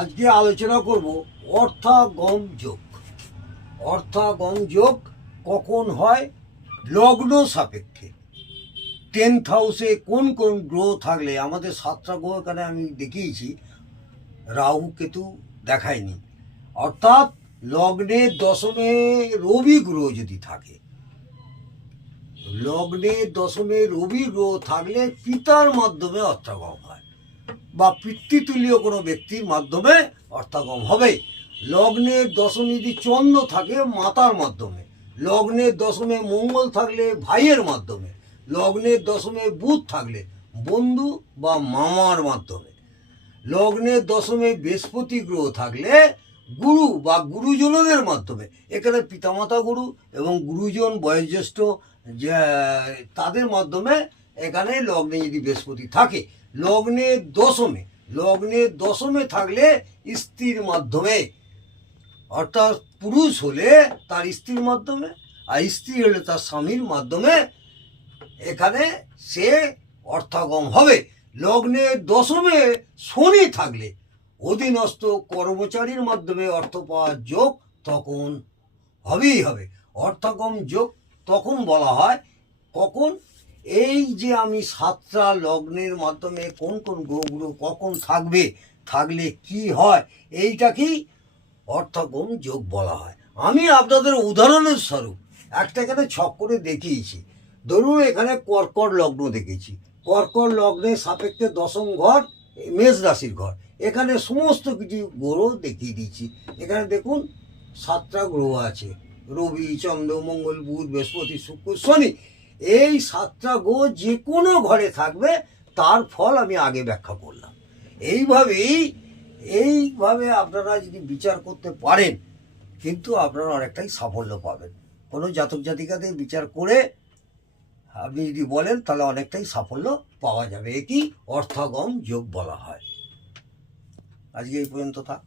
আজকে আলোচনা করব অর্থাগম যোগ। অর্থাগম যোগ কখন হয়? লগ্ন সাপেক্ষে। 10th হাউসে কোন কোন গ্রহ থাকলে, আমাদের 7টা গ্রহ এখানে আমি দেখিয়েছি, রাহু কেতু দেখায়নি। অর্থাৎ লগ্নের দশমে রবি গ্রহ যদি থাকে, লগ্নের দশমে রবি গ্রহ থাকলে পিতার মাধ্যমে অর্থাগম হয় বা পিতৃতুল্য কোনো ব্যক্তির মাধ্যমে অর্থাগম হবে। লগ্নের দশমে যদি চন্দ্র থাকে, মাতার মাধ্যমে। লগ্নের দশমে মঙ্গল থাকলে ভাইয়ের মাধ্যমে। লগ্নের দশমে বুধ থাকলে বন্ধু বা মামার মাধ্যমে। লগ্নের দশমে বৃহস্পতি গ্রহ থাকলে গুরু বা গুরুজনদের মাধ্যমে। এখানে পিতামাতা গুরু এবং গুরুজন বয়োজ্যেষ্ঠ তাদের মাধ্যমে এখানে লগ্নে যদি বৃহস্পতি থাকে। লগ্নের দশমে থাকলে স্ত্রীর মাধ্যমে, অর্থাৎ পুরুষ হলে তার স্ত্রীর মাধ্যমে, আর স্ত্রী হলে তার স্বামীর মাধ্যমে এখানে সে অর্থাগম হবে। লগ্নের দশমে শনি থাকলে অধীনস্থ কর্মচারীর মাধ্যমে অর্থ পাওয়ার যোগ তখন হবেই হবে। অর্থাগম যোগ তখন বলা হয় কখন? এই যে আমি 7টা লগ্নের মাধ্যমে কোন কোন গ্রহগুলো কখন থাকলে কি হয়, এইটাকেই অর্থাগম যোগ বলা হয়। আমি আপনাদের উদাহরণের স্বরূপ একটা এখানে ছক করে দেখিয়েছি। ধরুন এখানে কর্কট লগ্ন দেখেছি। কর্কট লগ্নের সাপেক্ষে দশম ঘর মেষ রাশির ঘর। এখানে সমস্ত কিছু গ্রহ দেখিয়ে দিচ্ছি। এখানে দেখুন 7টা গ্রহ আছে, রবি, চন্দ্র, মঙ্গল, বুধ, বৃহস্পতি, শুক্র, শনি। এই 7টা গ্রহ যে কোনো ঘরে থাকবে, তার ফল আমি আগে ব্যাখ্যা করলাম। এইভাবে আপনারা যদি বিচার করতে পারেন, কিন্তু আপনারা অনেকটাই সাফল্য পাবেন। কোনো জাতক জাতিকাদের বিচার করে আপনি যদি বলেন, তাহলে অনেকটাই সাফল্য পাওয়া যাবে। এটি অর্থাগম যোগ বলা হয়। আজকে এই পর্যন্ত থাক।